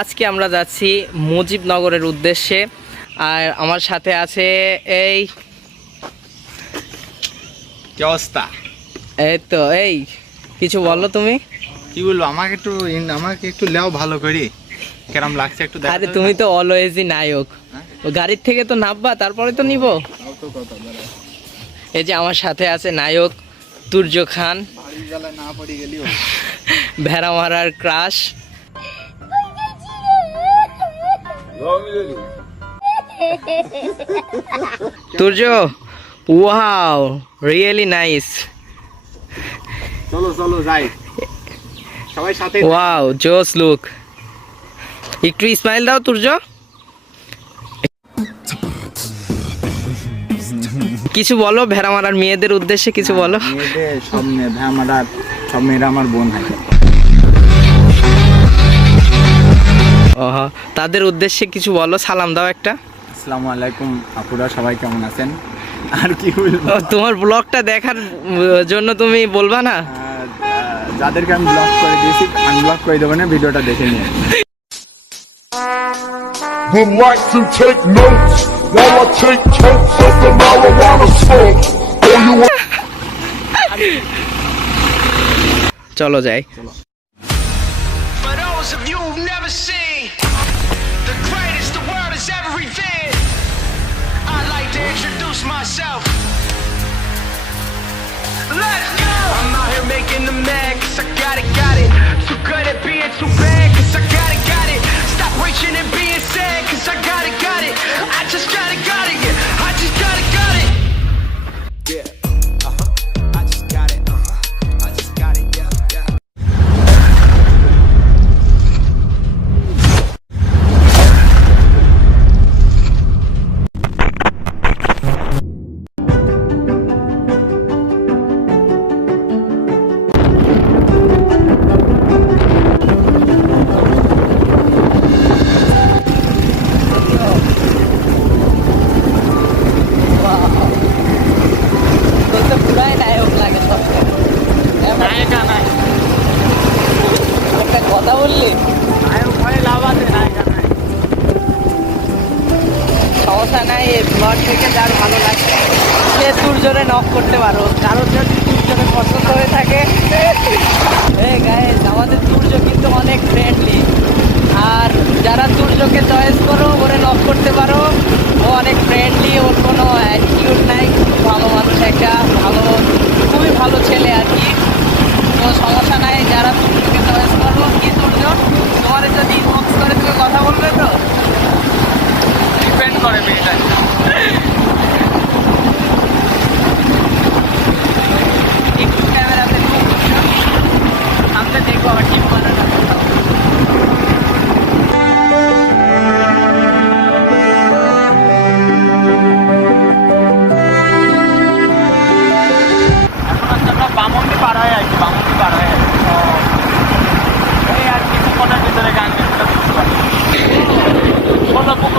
আজকে আমরা যাচ্ছি মুজিবনগরের উদ্দেশ্যে। আর আমার সাথে আছে এই কি অবস্থা? এই তো এই কিছু বলো তুমি। কি বলব আমাকে একটু আমাকে একটু লেও ভালো করে। কেরাম লাগছে একটু আরে তুমি? তো অলওয়েজই নায়ক। হ্যাঁ? গাড়ির থেকে তো নামবা তারপরে তো নিব। এই যে আমার সাথে আছে নায়ক তুর্য খান। ভেড়া মারার crush Turya wow really nice চলো চলো যাই। সবাই সাথে ওয়াও জোস লুক একটু স্মাইল দাও তুর্য কিছু বলো ভেড়া মারার মেয়েদের উদ্দেশ্যে কিছু বলো। সব মেয়ে ভাই সব মেয়েরা আমার বোন হয়। তাদের উদ্দেশ্যে কিছু বলো সালাম দাও একটা। আসসালামু আলাইকুম আপুরা সবাই কেমন আছেন? আর কি বলব? তোমার ব্লগটা দেখার জন্য তুমি বলবা না? যাদেরকে আমি ব্লক করে দিয়েছি আনব্লক করে দেবো না ভিডিওটা দেখে নিয়ে। Would like to take notes while I take totes of the marijuana smoke. Oh, you চলো যাই। For those of you who've never seen myself. Let's go! I'm out here making mad cause I got it, got it. Too good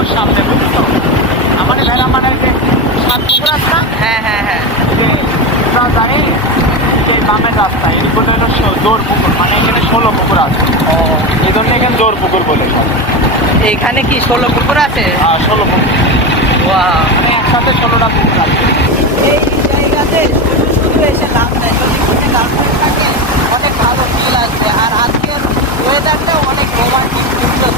ষোলো সামনে বুঝছ? আমাদের ভেলা মানে যে সাত পুকুর আছে না হ্যাঁ হ্যাঁ হ্যাঁ। যে আমরা জানি যে বামের রাস্তা এর বলে হলো দৌড় পুকুর মানে এখানে ষোলো পুকুর আছে। ও। এই জন্য এখানে দৌড় পুকুর বলে এখানে কি ষোলো পুকুর আছে? আর ষোলো পুকুর. মানে একসাথে ষোলোটা পুকুর আছে। এই জায়গাতে শুধু এসে লাভ নাই যদি কোনো থাকে অনেক ভালো ফিল আসবে আর আজকের ওয়েদারটাও অনেক রোমান্টিক সুন্দর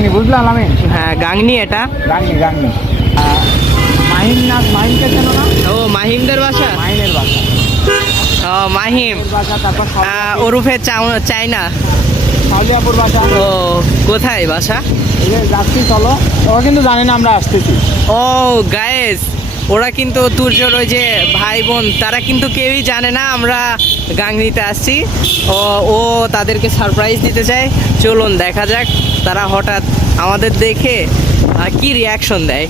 গাংনি বুঝলাম আমি হ্যাঁ গাংনি এটা। গাংনি গাংনি। মাহিন নাথ মাহিনকে চেনো না? ও মাহিমদের বাসা? মাহিনের বাসা। ও মাহিম। ওরফে চাইনা সাউলিয়াপুর। বাসা। ও কোথায় বাসা? যাচ্ছি চলো। ওরা কিন্তু জানে না আমরা আসতেছি। ও গায়েস ওরা কিন্তু তুর্যর ওই যে ভাই বোন তারা কিন্তু কেউই জানে না আমরা গাংনিতে আসছি। ও ও তাদেরকে সারপ্রাইজ দিতে চায়। চলুন, দেখা যাক তারা হঠাৎ আমাদের দেখে কি রিয়াকশন দেয়।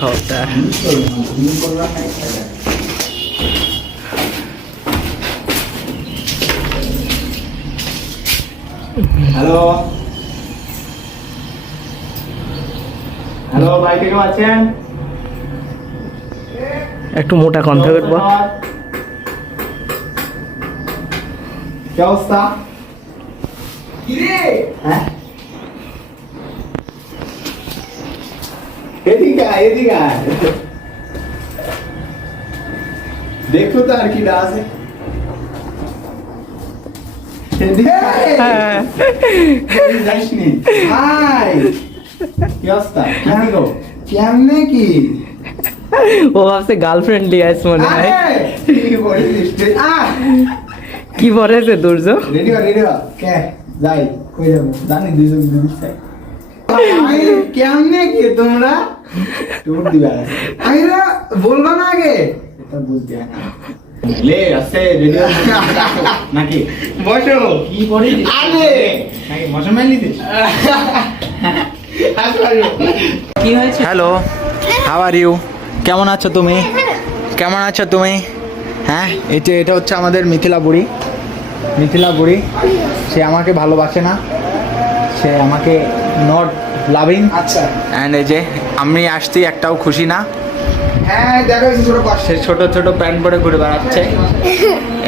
খবরটা। হ্যালো হ্যালো ভাই কেউ আছেন? একটু মোটা কণ্ঠ করব কি অবস্থা? হ্যাঁ? এদিকে এদিকে দেখো তো আর কি হাই। কি অবস্থা? কেমন গো? কেমনে কি? ও ভাবছে গার্লফ্রেন্ড লিয়াস মনে হয়। কি পরেছে দুর্য? রেডি রেডি কে? যাই কই যাব? জানি দুইজন দুই চাই। কেমনে কি তোমরা? টুর দিবা আইরা বলবা না আগে। এটা বুঝতে না। লে আছে রেডি নাকি? বসো। কি পড়ি আরে! নাকি মশা মাইলি দিস কি হয়েছে হ্যালো হাউ আর ইউ কেমন আছো তুমি? কেমন আছো তুমি? হ্যাঁ এটা এটা হচ্ছে আমাদের মিথিলা বুড়ি। মিথিলা বুড়ি সে আমাকে ভালোবাসে না। সে আমাকে নট লাভিং আচ্ছা। অ্যান্ড এই যে আমি আসছি একটাও খুশি না। হ্যাঁ দেখো সে ছোট ছোট প্যান্ট পরে ঘুরে বেড়াচ্ছে।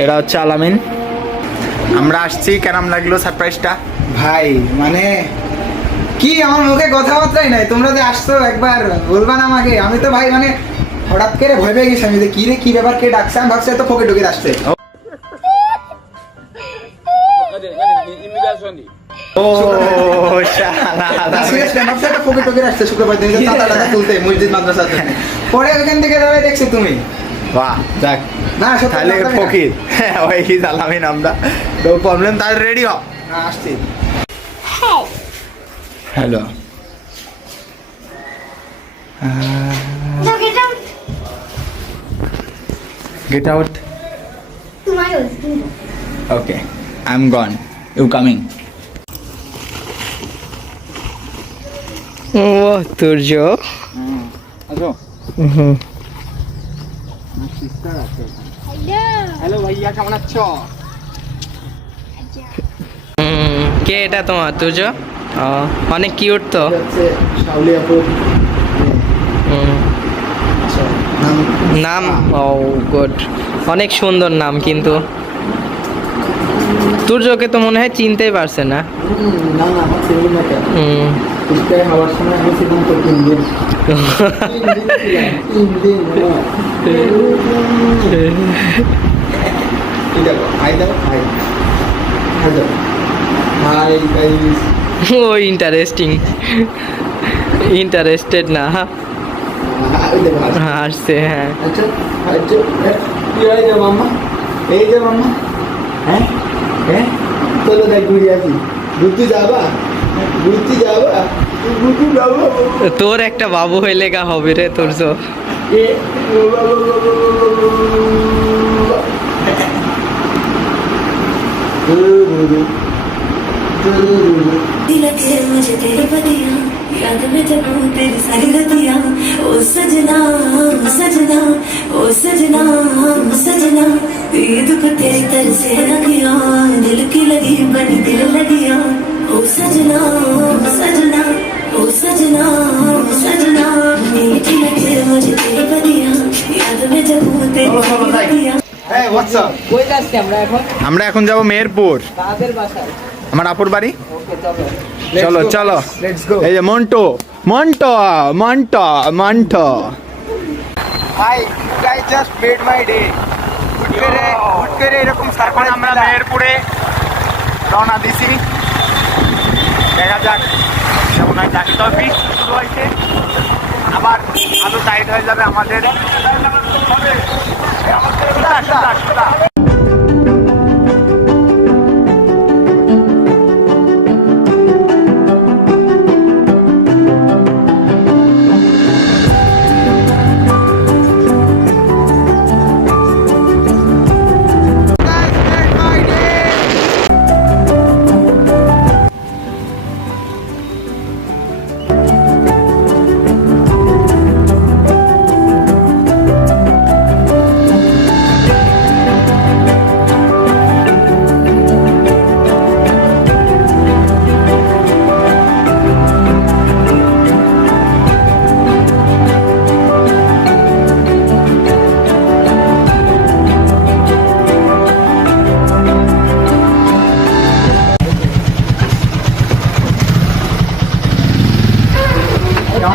এটা হচ্ছে আলামিন। আমরা আসছি কেমন লাগল সারপ্রাইজটা ভাই মানে কি আমার মুখে কথাবার্তাই নাই? তোমরা যে আসছো একবার বলবা না আমাকে। আমি তো ভাই মানে হঠাৎ করে ভয় পেয়ে গেছি। আমি যে কি রে কি ব্যাপার কে ডাকছে? আমি ভাবছি তো ফোকে ঢুকে আসছে। আসছে পরে ওইখান থেকে দেখছি তুমি। বাহ যাক। না তাহলে। ফকির। হ্যাঁ ওই আমরা প্রবলেম তাহলে রেডি হ। না, আসছি hello No, get out. Get out Tomorrow. Okay I am gone you coming ও তুর্য আসো হুম। হ্যালো ভাইয়া কেমন আছো? হুম, কে এটা তোমার তুর্য ও, অনেক কিউট তো। শাউলি আপু। আচ্ছা নাম? নাম? ও গুড অনেক সুন্দর নাম কিন্তু। তুর্যকে তো মনে হয় চিনতেই পারছে না। Hi hi. হাই ও ইন্টারেস্টিং ইন্টারেস্টেড না হাসছে হ্যাঁ আচ্ছা আচ্ছা হয় এই যে মাম্মা হ্যাঁ হ্যাঁ চলো দেখ ঘুরে আসি ঘুরতে যাবা ঘুরতে যাবা তোর একটা বাবু হইলে গা হবে রে তোর তো এ, दिल के मुझे तेरे बदिया याद में जब हूँ तेरी सारी रतिया ओ सजना ओ सजना ओ सजना ओ सजना ये दुख तेरी तरह से लगिया दिल की लगी बनी दिल लगिया ओ सजना ओ सजना ओ सजना ओ सजना मीठी लगे मुझे तेरी बदिया याद में जब हूँ तेरी सारी रतिया Hey, what's up? কই যাচ্ছি আমরা এখন আমরা এখন যাব মেহেরপুর কাদের বাসায় আমার আপুর বাড়ি? চলো চলো. এই যে Monto Monto Monto মন্টো। Hi, you guys just made my day. হুট করে হুট করে এরকম এখন আমরা মেহেরপুরে রওনা দিছি। দেখা যাক কেমন হয়। জানি তো বৃষ্টি শুরু হয়েছে। আবার আলু টাইট হয়ে যাবে আমাদের।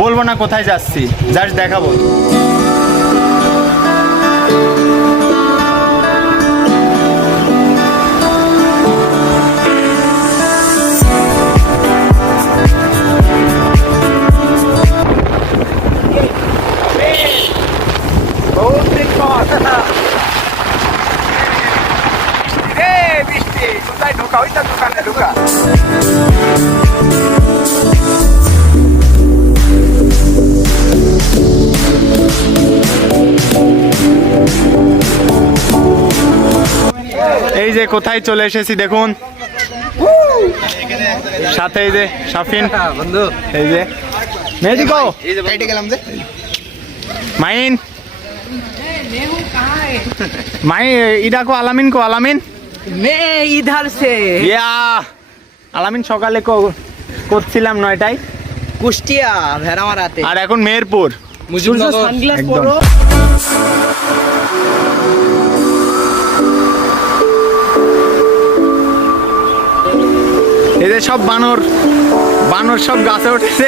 বলব না কোথায় যাচ্ছি জাস্ট দেখাবো। কোথায় চলে এসেছি দেখুন। সাথে এই যে সাফিন বন্ধু এই যে মেজিকো কেটে গেলাম যে মাইন। মাই ইডা কো আলামিন কো আলামিন। মে ইধার সে। ইয়া আলামিন সকালে কো- করছিলাম নয়টায়। কুষ্টিয়া ভেড়ামারাতে। আর এখন মেহেরপুর। সানগ্লাস পরো। যে সব বানর বানর সব গাছে উঠেছে।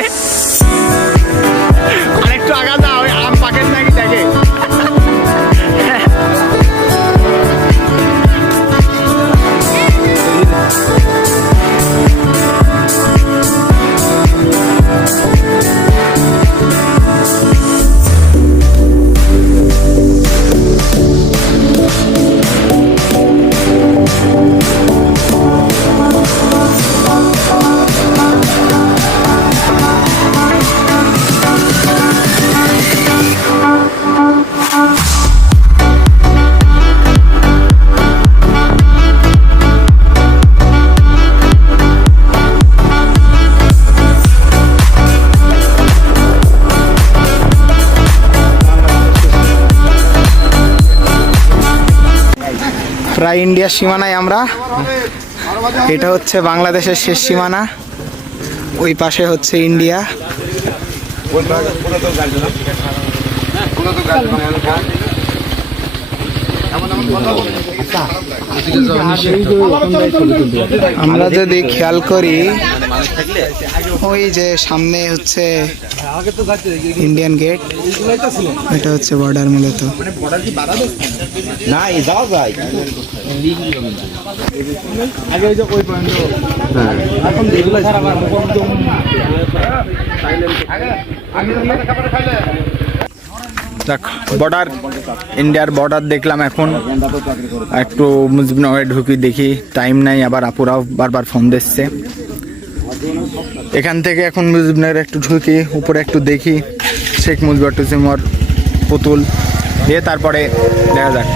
আরেকটু আগা ইন্ডিয়ার সীমানায় আমরা। এটা হচ্ছে বাংলাদেশের শেষ সীমানা। ওই পাশে হচ্ছে ইন্ডিয়া। আমরা যদি খেয়াল করি ওই যে সামনে হচ্ছে ইন্ডিয়ান গেট এটা হচ্ছে বর্ডার মূলত। দেখ। বর্ডার ইন্ডিয়ার বর্ডার দেখলাম এখন। একটু মুজিবনগরে ঢুকি দেখি টাইম নাই আবার আপুরাও বারবার ফোন দিচ্ছে। এখান থেকে এখন মুজিবনগর একটু ঢুকি, উপরে একটু দেখি। শেখ মুজিবর টুসিমর পুতুল। দিয়ে তারপরে দেখা যাক।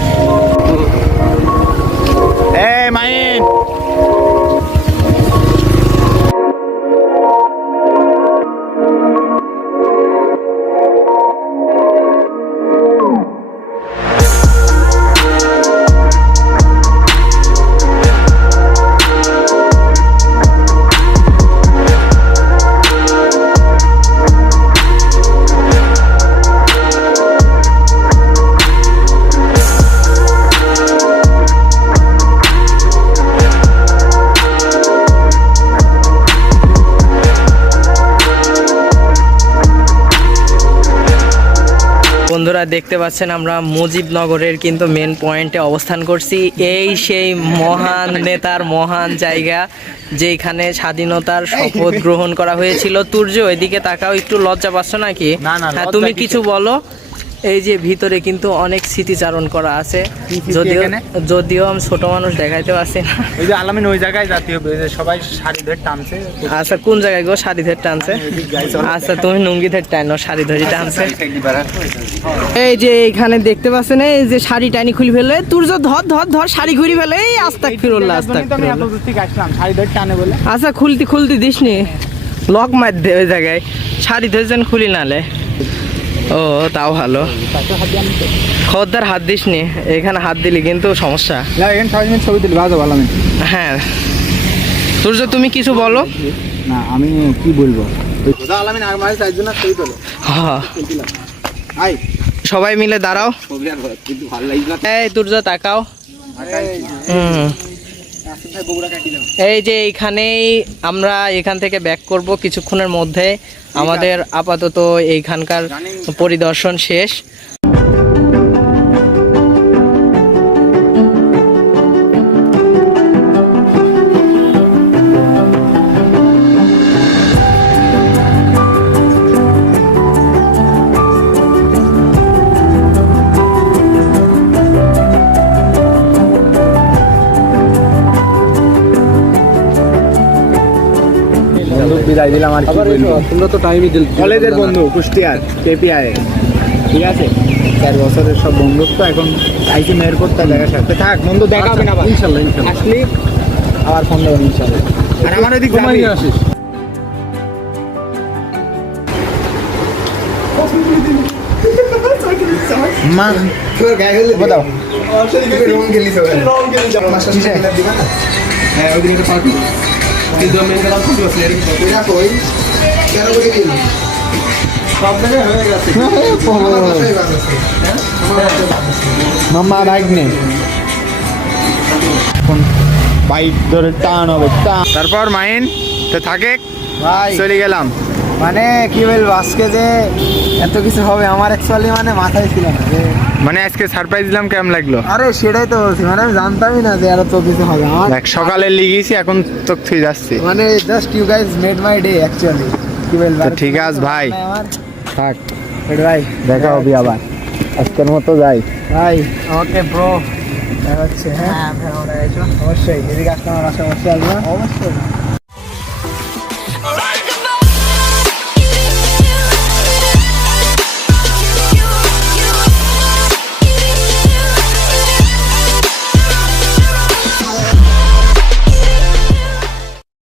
বন্ধুরা দেখতে পাচ্ছেন আমরা মুজিবনগরের কিন্তু মেন পয়েন্টে অবস্থান করছি। এই সেই মহান নেতার মহান জায়গা যেখানে স্বাধীনতার শপথ গ্রহণ করা হয়েছিল। তুর্য এদিকে তাকাও একটু লজ্জা পাচ্ছ নাকি? হ্যাঁ তুমি কিছু বলো। এই যে ভিতরে কিন্তু অনেক স্মৃতিচারণ করা আছে। যদিও যদিও আমি ছোট মানুষ দেখাইতে পারছি না। ওই যে আলামিন ওই জায়গায় হবে সবাই শাড়ি ধরে টানছে। আচ্ছা কোন জায়গায় গো শাড়ি ধরে টানছে? আচ্ছা তুমি নুঙ্গি ধরে টানো শাড়ি ধরে টানছে। এই যে এখানে দেখতে পাচ্ছেন এই যে শাড়ি টানি খুলি ফেলে তুর যে ধর ধর ধর শাড়ি ঘুরি ফেলে এই আস্তাক ফিরুল্লাহ আস্তাক আমি এত দূর থেকে আসলাম শাড়ি ধরে টানে বলে। আচ্ছা খুলতি খুলতি দিস নি লক মার দে ওই জায়গায়। শাড়ি ধরেছেন খুলি নালে ও তাও ভালো। খদ্দার হাত দিস নি এখানে হাত দিলি কিন্তু সমস্যা। না এখানে সবাই মিলে ছবি তুলি ভালো ভালো আমি। হ্যাঁ। সূর্য তুমি কিছু বলো? না আমি কি বলব? সবাই মিলে দাঁড়াও। এই তুর্য তাকাও। হুম। এই যে এইখানেই আমরা এখান থেকে ব্যাক করব কিছুক্ষণের মধ্যে। আমাদের আপাতত এইখানকার পরিদর্শন শেষ। বিদায় দিলাম আর কি বলব। তোমরা তো টাইমই দিল কলেজের বন্ধু কুষ্টিয়ার কেপিআই ঠিক আছে? চার বছরের সব বন্ধুত্ব এখন আইসি মেয়ের করতে দেখা সাথে থাক বন্ধু দেখা হবে না ইনশাল্লাহ ইনশাল্লাহ। আসলি আবার ফোন দেবেন ইনশাল্লাহ। আর আমার ওইদিক যাবি। আসিস। মা তোর গায়ে হলে দাও। মাস্টার সাথে দিবা না? হ্যাঁ ওই দিন একটা পার্টি পারছি আর এটা কই কেন করে দিলি সব জায়গায় হয়ে গেছে মাম্মা বাইক নেই বাইক ধরে টান হবে টান তারপর মাইন তো থাকে ভাই। চলে গেলাম। মানে কি বলব আজকে যে এত কিছু হবে আমার অ্যাকচুয়ালি মানে মাথায় ছিল না যে মানে আজকে সারপ্রাইজ দিলাম কেমন লাগল? আরে সেটাই তো বলছি মানে আমি জানতামই না যে এত কিছু হবে। দেখ সকালে লিগেছি এখন তো তুই যাচ্ছি। মানে just you guys made my day actually কি বলব তো ঠিক আছে ভাই। থাক। Good ভাই দেখা হবে আবার। আজকের মতো যাই। ভাই ওকে ব্রো দেখা হচ্ছে হ্যাঁ? অবশ্যই এদিকে আসতে আমার আসা অবশ্যই আসবে। অবশ্যই।